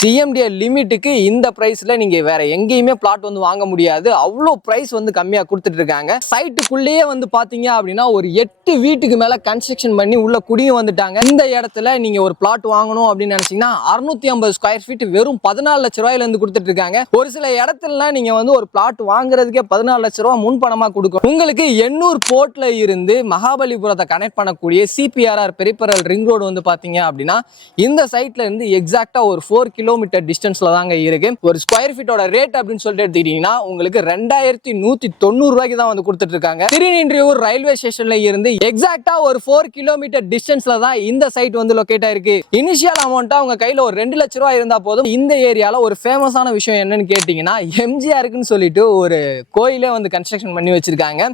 CMDA லிமிட்டுக்கு இந்த பிரைஸ்ல நீங்க வேற எங்கேயுமே பிளாட் வந்து வாங்க முடியாது. அவ்வளோ பிரைஸ் வந்து கம்மியா கொடுத்துட்டு இருக்காங்க. சைட்டுக்குள்ளேயே வந்து பாத்தீங்க அப்படின்னா ஒரு 8 வீட்டுக்கு மேல கன்ஸ்ட்ரக்ஷன் பண்ணி உள்ள குடியும் வந்துட்டாங்க. இந்த இடத்துல நீங்க ஒரு பிளாட் வாங்கணும் அப்படின்னு நினைச்சீங்கன்னா 650 ஸ்கொயர் ஃபீட் வெறும் 14 லட்ச ரூபாயில இருந்து கொடுத்துட்டு இருக்காங்க. ஒரு சில இடத்துல நீங்க வந்து ஒரு பிளாட் வாங்குறதுக்கே 14 லட்ச ரூபாய் முன் பணமா கொடுக்கணும். உங்களுக்கு எண்ணூர் போர்ட்ல இருந்து மகாபலிபுரத்தை கனெக்ட் பண்ணக்கூடிய சிபிஆர்ஆர் பெரிபரல் ரிங் ரோடு வந்து பாத்தீங்க அப்படின்னா இந்த சைட்ல இருந்து எக்ஸாக்டா ஒரு 4 கிலோமீட்டர் டிஸ்டன்ஸ்ல தாங்க இருக்கு. ஒரு ஸ்கொயர் ஃபீட்டோட ரேட் அப்படின்னு சொல்லிட்டு எடுத்துக்கிட்டீங்கன்னா உங்களுக்கு 2190 ரூபாய்க்கு தான் வந்து கொடுத்துட்டு இருக்காங்க. திருநின்றியூர் ரயில்வே ஸ்டேஷன்ல இருந்து எக்ஸாக்டா ஒரு 4 கிலோமீட்டர் டிஸ்டன்ஸ்ல தான் இந்த சைட் வந்து லொகேட் ஆயிருக்கு. இனிஷியல் அமௌண்ட்டா உங்க கையில ஒரு 2 லட்ச ரூபாய் இருந்தா போதும். இந்த ஏரியால ஒரு ஃபேமஸான விஷயம் என்னன்னு கேட்டீங்கன்னா எம்ஜிஆருக்குன்னு சொல்லிட்டு ஒரு கோயிலே வந்து கன்ஸ்ட்ரக்ஷன் பண்ணி வச்சிருக்காங்க.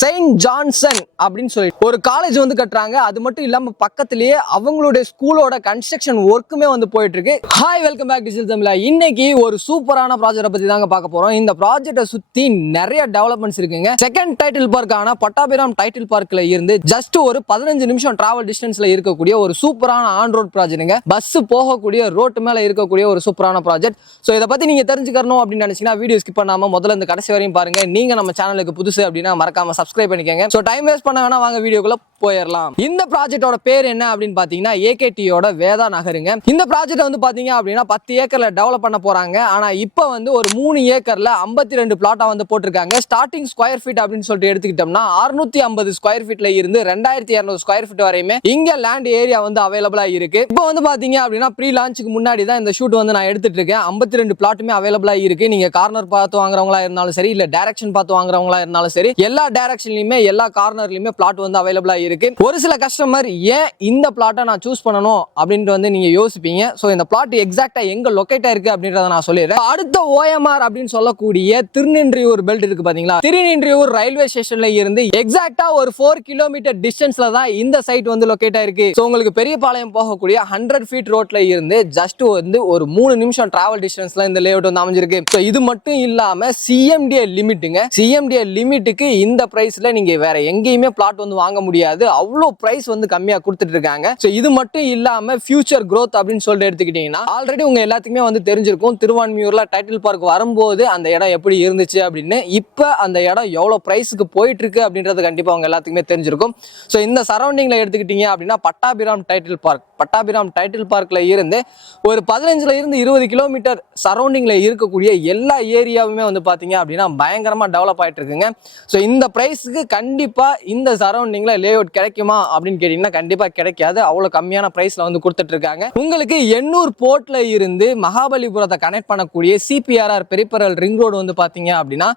செயின்ட் ஜான்சன் அப்படின்னு சொல்லி ஒரு காலேஜ் வந்து கட்டுறாங்க. அது மட்டும் இல்லாம பக்கத்திலேயே அவங்களுடைய ஸ்கூலோட கன்ஸ்ட்ரக்ஷன் ஒர்க்குமே வந்து போயிட்டு இருக்கு. ஹாய், வெல்கம் பேக் டிஜிட்டல் தமிழா. இன்னைக்கு ஒரு சூப்பரான ப்ராஜெக்ட்டை பத்தி தாங்க பார்க்க போறோம். இந்த ப்ராஜெக்ட்டை சுத்தி நிறைய டெவலப்மெண்ட்ஸ் இருக்குங்க. செகண்ட் டைட்டில் பார்க்கான பட்டாபிராம் டைட்டில் பார்க்ல இருந்து ஜஸ்ட் ஒரு 15 நிமிஷம் டிராவல் டிஸ்டன்ஸ்ல இருக்கக்கூடிய ஒரு சூப்பரான ஆன் ரோட் ப்ராஜெக்ட்டுங்க. பஸ் போகக்கூடிய ரோட்டு மேல இருக்கக்கூடிய ஒரு சூப்பரான ப்ராஜெக்ட். சோ இதை பத்தி நீங்க தெரிஞ்சுக்கணும் அப்படின்னு நினைச்சீங்கன்னா வீடியோ ஸ்கிப் பண்ணாம முதல்ல இந்த கடைசி வரையும் பாருங்க. நீங்க நம்ம சேனலுக்கு புதுசு அப்படின்னா மறக்காம சப்ஸ்கிரைப் பண்ணிக்கங்க. சோ டைம் வேஸ்ட் பண்ண வேணா, வாங்க வீடியோக்குள்ள போயிடலாம். இந்த ப்ராஜெக்ட்டோட பேர் என்ன அப்படின்னு பாத்தீங்கன்னா ஏகேடியோட வேதா நகருங்க. இந்த ப்ராஜெக்ட் வந்து பாத்தீங்க அப்படின்னா 10 ஏக்கர்ல டெவலப் பண்ண போறாங்க. ஆனா இப்போ வந்து ஒரு 3 ஏக்கர்ல 52 பிளாட்டா வந்து போட்டிருக்காங்க. ஸ்டார்டிங் ஸ்கொயர் ஃபீட் அப்படின்னு சொல்லிட்டு எடுத்துக்கிட்டோம்னா 650 ஸ்கொயர் ஃபீட்ல இருந்து 2200 ஸ்கொயர் ஃபீட் வரையுமே இங்க லேண்ட் ஏரியா வந்து அவைலபிளா இருக்கு. இப்போ வந்து பாத்தீங்க அப்படின்னா ப்ரீ லான்ச்சுக்கு முன்னாடி தான் இந்த ஷூட் வந்து நான் எடுத்துட்டு இருக்கேன். 52 பிளாட்டுமே அவைலபிளா இருக்கு. நீங்க கார்னர் பார்த்து வாங்குறவங்களா இருந்தாலும் சரி, இல்ல டைரக்ஷன் பார்த்து வாங்குறவங்களா இருந்தாலும் சரி, எல்லா டைரக்ஷன்லயுமே எல்லா கார்னர்லயுமே பிளாட் வந்து அவைலபிளா இருக்கு. ஒரு சில கஸ்டமர் ஏன் இந்த பிளாட்டை நான் சூஸ் பண்ணணும் அப்படின்ட்டு வந்து நீங்க யோசிப்பீங்க. சோ இந்த பிளாட் எக்ஸாக்டா எங்க லொகேட் ஆயிருக்கு அப்படின்றத நான் சொல்லிடுறேன். அடுத்த ஓஎம்ஆர் அப்படின்னு சொல்லக்கூடிய திருநின்றியூர் பெல்ட் இருக்கு பாத்தீங்களா, திருநின்றியூர் ரயில்வே ஸ்டேஷன்ல இருந்து எக்ஸாக்டா ஒரு 4 கிலோமீட்டர் டிஸ்டன்ஸ்ல தான் இந்த சைட் வந்து லொகேட் ஆயிருக்கு. சோ உங்களுக்கு பெரியபாளையம் போகக்கூடிய 100 ஃபீட் ரோட்ல இருந்து ஜஸ்ட் வந்து ஒரு 3 நிமிஷம் டிராவல் டிஸ்டன்ஸ்ல இந்த லேஅவுட் வந்து அமைஞ்சிருக்கு. சோ இது மட்டும் இல்லாம சிஎம்டிஏ லிமிட்டுங்க. சிஎம்டிஏ லிமிட்டுக்கு இந்த பிரைஸ்ல நீங்க வேற எங்கேயுமே பிளாட் வந்து வாங்க முடியாது. அவ்வளோ பிரைஸ் வந்து கம்மியா கொடுத்துட்டு இருக்காங்க. சோ இது மட்டும் இல்லாம ஃபியூச்சர் growth அப்படின்னு சொல்லிட்டு எடுத்துக்கிட்டீங்கன்னா ஆல்ரெடி உங்க எல்லாத்துக்குமே வந்து தெரிஞ்சிருக்கும். திருவான்மியூர்ல டைட்டில் பார்க் வரும்போது அந்த இடம் எப்படி இருந்துச்சு அப்படின்னு. இப்ப அந்த இடம் எவ்வளவு பிரைஸ்க்கு போயிட்டு இருக்கு அப்படின்றது கண்டிப்பா உங்க எல்லாத்துக்குமே தெரிஞ்சிருக்கும். சோ இந்த சரௌண்டிங்ல எடுத்துக்கிட்டீங்க அப்படின்னா Pattabiram title park, Pattabiram title பார்க்ல இருந்து ஒரு 15ல இருந்து 20 கிலோமீட்டர் சரௌண்டிங்ல இருக்கக்கூடிய எல்லா ஏரியாவுமே வந்து பாத்தீங்க அப்படின்னா பயங்கரமா டெவலப் ஆயிட்டு இருக்குங்க. சோ இந்த பிரைஸ்க்கு கண்டிப்பா இந்த சரௌண்டிங்ல லேஅவுட் கிடைக்குமா அப்படின்னு கேட்டீங்கன்னா கண்டிப்பா கிடைக்காது. அவ்வளவு கம்மியான பிரைஸ்ல வந்து கொடுத்துட்டு இருக்காங்க. உங்களுக்கு எண்ணூர் போர்ட்ல இருந்து மகாபலிபுரத்தை கனெக்ட் பண்ணக்கூடிய சிபிஆர்ஆர் பெரிபரல் ரிங் ரோடு வந்து பாத்தீங்க அப்படின்னா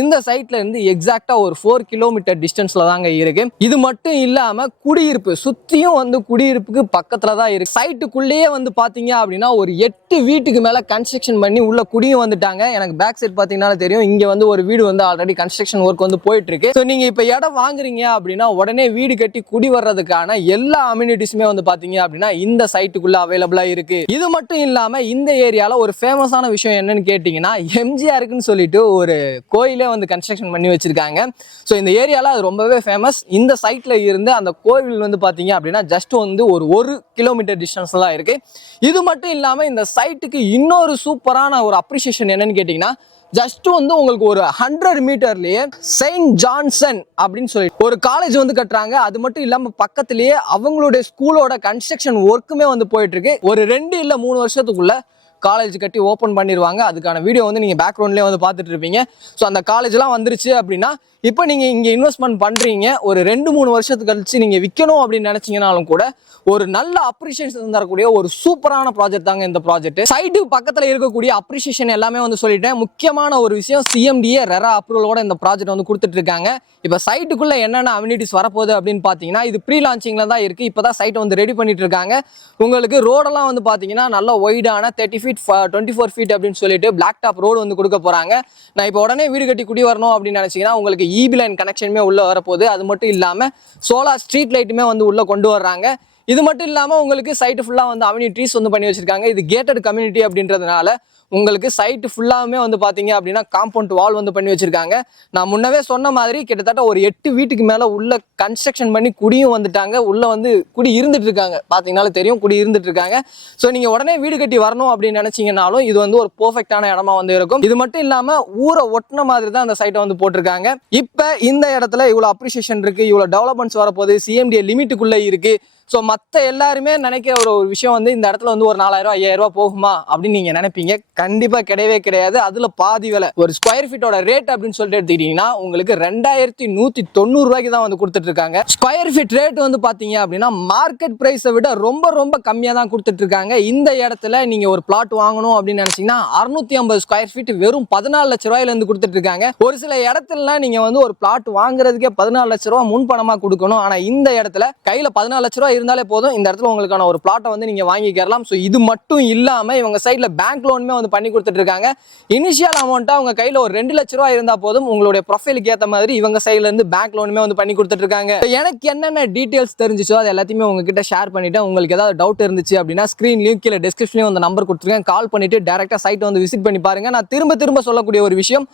இந்த சைட்ல இருந்து எக்ஸாக்டா ஒரு 4 கிலோமீட்டர் டிஸ்டன்ஸ்ல தாங்க இருக்கு. இது மட்டும் இல்லாம குடியிருப்பு சுத்தியும் வந்து குடியிருப்புக்கு பக்கத்துல தான் இருக்கு. சைட்டுக்குள்ளேயே வந்து பாத்தீங்க அப்படின்னா ஒரு 8 வீட்டுக்கு மேல கன்ஸ்ட்ரக்ஷன் பண்ணி உள்ள குடியும் வந்துட்டாங்க. எனக்கு பேக் சைட் பாத்தீங்கன்னா தெரியும், இங்க வந்து ஒரு வீடு வந்து ஆல்ரெடி கன்ஸ்ட்ரக்ஷன் ஒர்க் வந்து போயிட்டு இருக்கு. சோ நீங்க இப்ப இடம் வாங்குறீங்க அப்படின்னா உடனே வீடு கட்டி குடி வர்றதுக்கான எல்லா அம்யூனிட்டிஸுமே வந்து பாத்தீங்க அப்படின்னா இந்த சைட்டுக்குள்ள அவைலபிளா இருக்கு. இது மட்டும் இல்லாம இந்த ஏரியால ஒரு ஃபேமஸான விஷயம் என்னன்னு கேட்டீங்கன்னா எம்ஜிஆருக்குன்னு சொல்லிட்டு ஒரு கோயிலே வந்து கன்ஸ்ட்ரக்ஷன் பண்ணி வச்சிருக்காங்க. சோ இந்த ஏரியால அது ரொம்பவே ஃபேமஸ். இந்த சைட்ல இருந்து அந்த கோவில் வந்து பாத்தீங்க அப்படின்னா ஜஸ்ட் வந்து ஒரு கிலோமீட்டர் டிஸ்டன்ஸ் தான் இருக்கு. இது மட்டும் இல்லாம இந்த சைட்டுக்கு இன்னொரு சூப்பரான ஒரு அப்ரிசியேஷன் என்னன்னு கேட்டீங்கன்னா ஜஸ்ட் வந்து உங்களுக்கு ஒரு 100 மீட்டர்லயே செயின்ட் ஜான்சன் அப்படின்னு சொல்லி ஒரு காலேஜ் வந்து கட்டுறாங்க. அது மட்டும் இல்லாம பக்கத்திலேயே அவங்களுடைய ஸ்கூலோட கன்ஸ்ட்ரக்ஷன் ஒர்க்குமே வந்து போயிட்டு இருக்கு. ஒரு 2 இல்ல 3 வருஷத்துக்குள்ள காலேஜ் கட்டி ஓப்பன் பண்ணிடுவாங்க. அதுக்கான வீடியோ வந்து நீங்க பேக்ரவுண்ட்லேயே வந்து பார்த்துட்டு இருப்பீங்க. ஸோ அந்த காலேஜ்லாம் வந்துருச்சு அப்படின்னா இப்போ நீங்க இங்க இன்வெஸ்ட்மெண்ட் பண்றீங்க, ஒரு 2-3 வருஷத்துக்கு கழிச்சு நீங்க விற்கணும் அப்படின்னு நினைச்சீங்கன்னாலும் கூட ஒரு நல்ல அப்ரிசியேஷன் தரக்கூடிய ஒரு சூப்பரான ப்ராஜெக்ட் தாங்க இந்த ப்ராஜெக்ட். சைட்டு பக்கத்துல இருக்கக்கூடிய அப்ரிசியேஷன் எல்லாமே வந்து சொல்லிட்டேன். முக்கியமான ஒரு விஷயம் சிஎம்டிஏ ரெரா அப்ரூவலோட இந்த ப்ராஜெக்ட் வந்து கொடுத்துட்டு இருக்காங்க. இப்போ சைட்டுக்குள்ள என்னென்ன அம்யூனிட்டிஸ் வரப்போகுது அப்படின்னு பாத்தீங்கன்னா இது ப்ரீ லான்ச்சிங்ல தான் இருக்கு. இப்பதான் சைட்டை வந்து ரெடி பண்ணிட்டு இருக்காங்க. உங்களுக்கு ரோடெல்லாம் வந்து பாத்தீங்கன்னா நல்ல ஒய்டான 30 ஃபீட் 24 ஃபீட் அப்படின்னு சொல்லிட்டு பிளாக் டாப் ரோடு வந்து கொடுக்க போறாங்க. நான் இப்போ உடனே வீடு கட்டி குடி வரணும் அப்படின்னு நினைச்சீங்கன்னா உங்களுக்கு இபி லைன் கனெக்ஷனுமே உள்ள வரப்போகுது. அது மட்டும் இல்லாம சோலார் ஸ்ட்ரீட் லைட்டுமே வந்து உள்ள கொண்டு வர்றாங்க. இது மட்டும் இல்லாம உங்களுக்கு சைட் ஃபுல்லா வந்து அவென்யூ ட்ரீஸ் வந்து பண்ணி வச்சிருக்காங்க. இது கேட்டட் கம்யூனிட்டி அப்படின்றதுனால உங்களுக்கு சைட் ஃபுல்லாமே வந்து பாத்தீங்க அப்படின்னா காம்பவுண்ட் வால் வந்து பண்ணி வச்சிருக்காங்க. நான் முன்னவே சொன்ன மாதிரி கிட்டத்தட்ட ஒரு 8 வீட்டுக்கு மேல உள்ள கன்ஸ்ட்ரக்ஷன் பண்ணி குடியும் வந்துட்டாங்க. உள்ள வந்து குடி இருந்துட்டு இருக்காங்க. பாத்தீங்கன்னாலும் தெரியும் குடி இருந்துட்டு இருக்காங்க. ஸோ நீங்க உடனே வீடு கட்டி வரணும் அப்படின்னு நினைச்சீங்கன்னாலும் இது வந்து ஒரு பெர்ஃபெக்டான இடமா வந்து இருக்கும். இது மட்டும் இல்லாம ஊரை ஒட்டின மாதிரி தான் அந்த சைட்டை வந்து போட்டிருக்காங்க. இப்ப இந்த இடத்துல இவ்வளவு அப்ரிசியேஷன் இருக்கு, இவ்வளவு டெவலப்மெண்ட்ஸ் வரப்போகுது, சிஎம்டிஏ லிமிட்டுக்குள்ள இருக்கு. ஸோ மற்ற எல்லாருமே நினைக்கிற ஒரு விஷயம் வந்து இந்த இடத்துல வந்து ஒரு 4000 5000 போகுமா அப்படின்னு நீங்க நினைப்பீங்க. கண்டிப்பா கிடையவே கிடையாது. அதுல பாதி விலை ஒரு ஸ்கொயர் ஃபீட்டோட ரேட் அப்படின்னு சொல்லிட்டு எடுத்துக்கிட்டீங்கன்னா உங்களுக்கு 2190 ரூபாய்க்கு தான் வந்து கொடுத்துட்டு இருக்காங்க. ஸ்கொயர் ஃபீட் ரேட் வந்து பாத்தீங்க அப்படின்னா மார்க்கெட் பிரைஸை விட ரொம்ப ரொம்ப கம்மியா தான் கொடுத்துட்டு இருக்காங்க. இந்த இடத்துல நீங்க ஒரு பிளாட் வாங்கணும் அப்படின்னு நினைச்சீங்கன்னா 650 ஸ்கொயர் ஃபீட் வெறும் 14 லட்ச ரூபாயில இருந்து கொடுத்துட்டு இருக்காங்க. ஒரு சில இடத்துல நீங்க வந்து ஒரு பிளாட் வாங்குறதுக்கே 14 லட்ச ரூபாய் முன் பணமா கொடுக்கணும். ஆனா இந்த இடத்துல கையில 14 லட்ச ரூபாய் இருந்தாலே போதும், இந்த இடத்துல உங்களுக்கான ஒரு பிளாட்டை வந்து நீங்க வாங்கிக்கலாம். ஸோ இது மட்டும் இல்லாம இவங்க சைட்ல பேங்க் லோனுமே வந்து பண்ணி கொடுத்துட்டு இருக்காங்க. இனிஷியல் அமௌண்ட்டா உங்க கையில ஒரு 2 லட்ச ரூபாய் இருந்தா போதும், உங்களுடைய ப்ரொஃபைலுக்கு ஏற்ற மாதிரி இவங்க சைட்ல இருந்து பேங்க் லோனுமே வந்து பண்ணி கொடுத்துட்டு இருக்காங்க. எனக்கு என்னென்ன டீடைல்ஸ் தெரிஞ்சிச்சோ அது எல்லாத்தையுமே உங்ககிட்ட ஷேர் பண்ணிட்டேன். உங்களுக்கு ஏதாவது டவுட் இருந்துச்சு அப்படின்னா ஸ்கிரீன்லயும் கீழே டிஸ்கிரிப்ஷன்லயும் அந்த நம்பர் கொடுத்துருக்கேன். கால் பண்ணிட்டு டைரக்டா சைட்டை வந்து விசிட் பண்ணி பாருங்க. நான் திரும்ப சொல்லக்கூடிய ஒரு விஷயம்,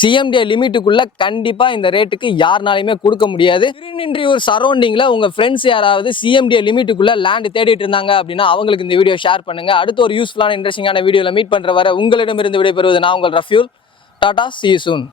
சிஎம்டிஏ லிமிட்டுக்குள்ள கண்டிப்பா இந்த ரேட்டுக்கு யாருனாலுமே கொடுக்க முடியாது. திருநின்றியூர் சரௌண்டிங்ல உங்க ஃப்ரெண்ட்ஸ் யாராவது சிஎம்டிஏ லிமிட்டுக்குள்ள லேண்ட் தேடிட்டு இருந்தாங்க அப்படின்னா அவங்களுக்கு இந்த வீடியோ ஷேர் பண்ணுங்க. அடுத்த ஒரு யூஸ்ஃபுல்லான இன்ட்ரெஸ்டிங்கான வீடியோல மீட் பண்ற வரை உங்களிடமிருந்து விடைபெறுவது நான் உங்கள் ரஃப்யூல். Tata, see you soon.